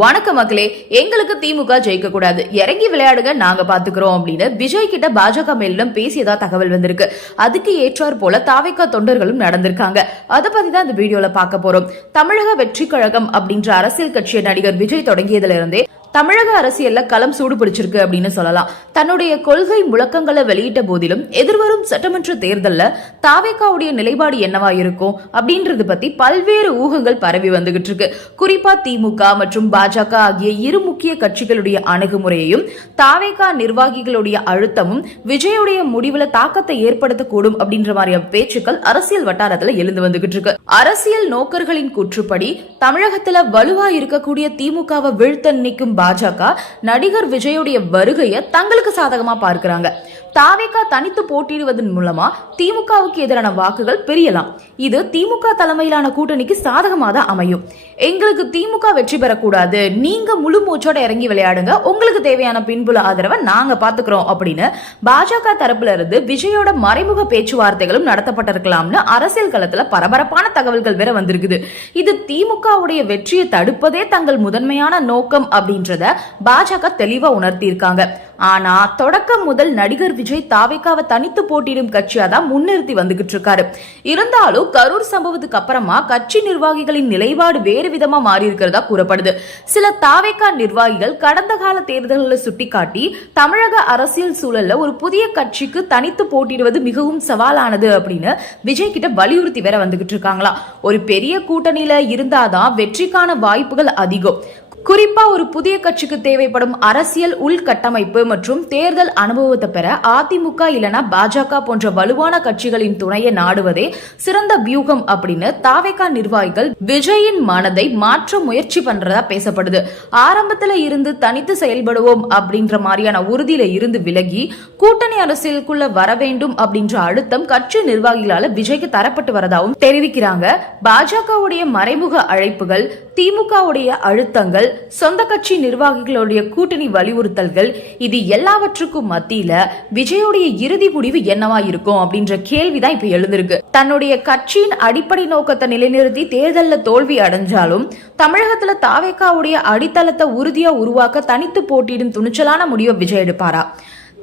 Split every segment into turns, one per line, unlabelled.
வணக்க மக்களே எங்களுக்கு திமுக ஜெயிக்க கூடாது. இறங்கி விளையாடுங்க நாங்க பாத்துக்கிறோம் அப்படின்னு விஜய் கிட்ட பாஜக மேலிடம் பேசியதா தகவல் வந்திருக்கு. அதுக்கு ஏற்றார் போல தாவேக்கா தொண்டர்களும் நடந்திருக்காங்க. அதை பத்தி தான் இந்த வீடியோல பார்க்க போறோம். தமிழக வெற்றி கழகம் அப்படின்ற அரசியல் கட்சியை நடிகர் விஜய் தொடங்கியதுல இருந்தே தமிழக அரசியல்ல களம் சூடுபிடிச்சிருக்கு அப்படின்னு சொல்லலாம். தன்னுடைய கொள்கை முழக்கங்களை வெளியிட்ட போதிலும் எதிர்வரும் சட்டமன்ற தேர்தலில் தாவேக்காவுடைய நிலைப்பாடு என்னவா இருக்கும் அப்படின்றது பத்தி பல்வேறு ஊகங்கள் பரவி வந்துகிட்டு இருக்கு. குறிப்பா திமுக மற்றும் பாஜக ஆகிய இரு முக்கிய கட்சிகளுடைய அணுகுமுறையையும் தாவேகா நிர்வாகிகளுடைய அழுத்தமும் விஜயுடைய முடிவுல தாக்கத்தை ஏற்படுத்தக்கூடும் அப்படின்ற மாதிரியான பேச்சுக்கள் அரசியல் வட்டாரத்துல எழுந்து வந்துகிட்டு இருக்கு. அரசியல் நோக்கர்களின் கூற்றுப்படி தமிழகத்துல வலுவா இருக்கக்கூடிய திமுகவை வீழ்த்த நிற்கும் பாஜக நடிகர் விஜயுடைய வருகையை தங்களுக்கு சாதகமா பார்க்குறாங்க. தாவேகா தனித்து போட்டியிடுவதன் மூலமா திமுகவுக்கு எதிரான வாக்குகள் பெரியலாம். இது திமுக தலைமையிலான கூட்டணிக்கு சாதகமாக தான் அமையும். எங்களுக்கு திமுக வெற்றி பெறக்கூடாது. நீங்க முழு மூச்சோட இறங்கி விளையாடுங்க. உங்களுக்கு தேவையான பின்புல ஆதரவை நாங்க பாத்துக்கிறோம் அப்படின்னு பாஜக தரப்புல இருந்து விஜயோட மறைமுக பேச்சுவார்த்தைகளும் நடத்தப்பட்டிருக்கலாம்னு அரசியல் களத்துல பரபரப்பான தகவல்கள் வேற வந்திருக்குது. இது திமுகவுடைய வெற்றியை தடுப்பதே தங்கள் முதன்மையான நோக்கம் அப்படின்றத பாஜக தெளிவா உணர்த்தியிருக்காங்க. ஆனா தொடக்கம் முதல் நடிகர் விஜய் தாவேக்காவை தனித்து போட்டியிடும் கட்சியா தான் முன்னிறுத்தி வந்துகிட்டு இருக்காரு. இருந்தாலும் கரூர் சம்பவத்துக்கு அப்புறமா கட்சி நிர்வாகிகளின் நிலைப்பாடு வேறு விதமா மாறி இருக்கிறதா கூறப்படுது. சில தாவேக்கா நிர்வாகிகள் கடந்த கால தேர்தல்களை சுட்டிக்காட்டி தமிழக அரசியல் சூழல்ல ஒரு புதிய கட்சிக்கு தனித்து போட்டியிடுவது மிகவும் சவாலானது அப்படின்னு விஜய் கிட்ட வலியுறுத்தி வேற வந்துகிட்டு இருக்காங்களா? ஒரு பெரிய கூட்டணியில இருந்தாதான் வெற்றிக்கான வாய்ப்புகள் அதிகம். குறிப்பா ஒரு புதிய கட்சிக்கு தேவைப்படும் அரசியல் உள்கட்டமைப்பு மற்றும் தேர்தல் அனுபவத்தை பெற அதிமுக இல்லனா பாஜக போன்ற வலுவான கட்சிகளின் துணையை நாடுவதே சிறந்த வியூகம் அப்படின்னு தாவேகா நிர்வாகிகள் விஜயின் மனதை மாற்ற முயற்சி பண்றதா பேசப்படுது. ஆரம்பத்துல இருந்து தனித்து செயல்படுவோம் அப்படின்ற மாதிரியான உறுதியில இருந்து விலகி கூட்டணி அரசியலுக்குள்ள வர வேண்டும் அப்படின்ற அழுத்தம் கட்சி நிர்வாகிகளால விஜய்க்கு தரப்பட்டு வரதாகவும் தெரிவிக்கிறாங்க. பாஜகவுடைய மறைமுக அழைப்புகள் திமுகவுடைய அழுத்தங்கள் சொந்த கட்சி நிர்வாகிகளுடைய கூட்டணி வலியுறுத்தல்கள் இது எல்லாவற்றுக்கும் மத்தியில விஜயோடைய இறுதி முடிவு என்னவா இருக்கும் அப்படின்ற கேள்விதான் இப்ப எழுந்திருக்கு. தன்னுடைய கட்சியின் அடிப்படை நோக்கத்தை நிலைநிறுத்தி தேர்தலில் தோல்வி அடைஞ்சாலும் தமிழகத்துல தாவேக்காவுடைய அடித்தளத்தை உறுதியா உருவாக்க தனித்து போட்டியிடும் துணிச்சலான முடிவை விஜய் எடுப்பாரா?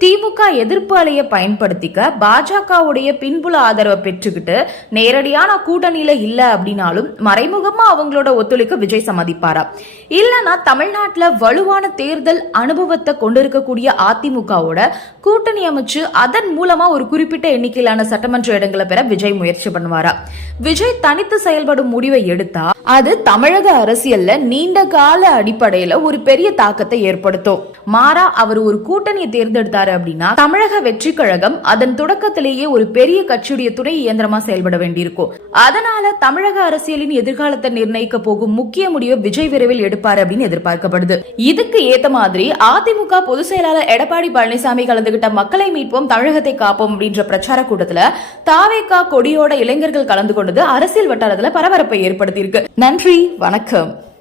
திமுக எதிர்ப்பு அலையை பயன்படுத்திக்க பாஜகவுடைய பின்புல ஆதரவை பெற்றுக்கிட்டு நேரடியான கூட்டணியில இல்ல அப்படின்னாலும் மறைமுகமா அவங்களோட ஒத்துழைக்க விஜய் சம்மதிப்பாரா? இல்லனா தமிழ்நாட்டுல வலுவான தேர்தல் அனுபவத்தை கொண்டிருக்கக்கூடிய அதிமுகவோட கூட்டணி அமைச்சு அதன் மூலமா ஒரு குறிப்பிட்ட எண்ணிக்கையிலான சட்டமன்ற இடங்களை பெற விஜய் முயற்சி பண்ணுவாரா? விஜய் தனித்து செயல்படும் முடிவை எடுத்தா அது தமிழக அரசியல்ல நீண்ட கால அடிப்படையில ஒரு பெரிய தாக்கத்தை ஏற்படுத்தும். மாறா அவர் ஒரு கூட்டணியை தேர்ந்தெடுத்தாரு அப்படின்னா தமிழக வெற்றி கழகம் அதன் தொடக்கத்திலேயே ஒரு பெரிய கட்சியுடைய துணை இயந்திரமா செயல்பட வேண்டியிருக்கும். அதனால தமிழக அரசியலின் எதிர்காலத்தை நிர்ணயிக்க போகும் முக்கிய முடிவை விஜய் விரைவில் எடுப்பாரு அப்படின்னு எதிர்பார்க்கப்படுது. இதுக்கு ஏத்த மாதிரி அதிமுக பொதுச் செயலாளர் எடப்பாடி பழனிசாமி கலந்துகிட்ட மக்களை மீட்போம் தமிழகத்தை காப்போம் அப்படின்ற பிரச்சார கூட்டத்துல தாவேகா கொடியோட இளைஞர்கள் கலந்து கொண்டது அரசியல் வட்டாரத்துல பரபரப்பை ஏற்படுத்தியிருக்கு. நன்றி வணக்கம்.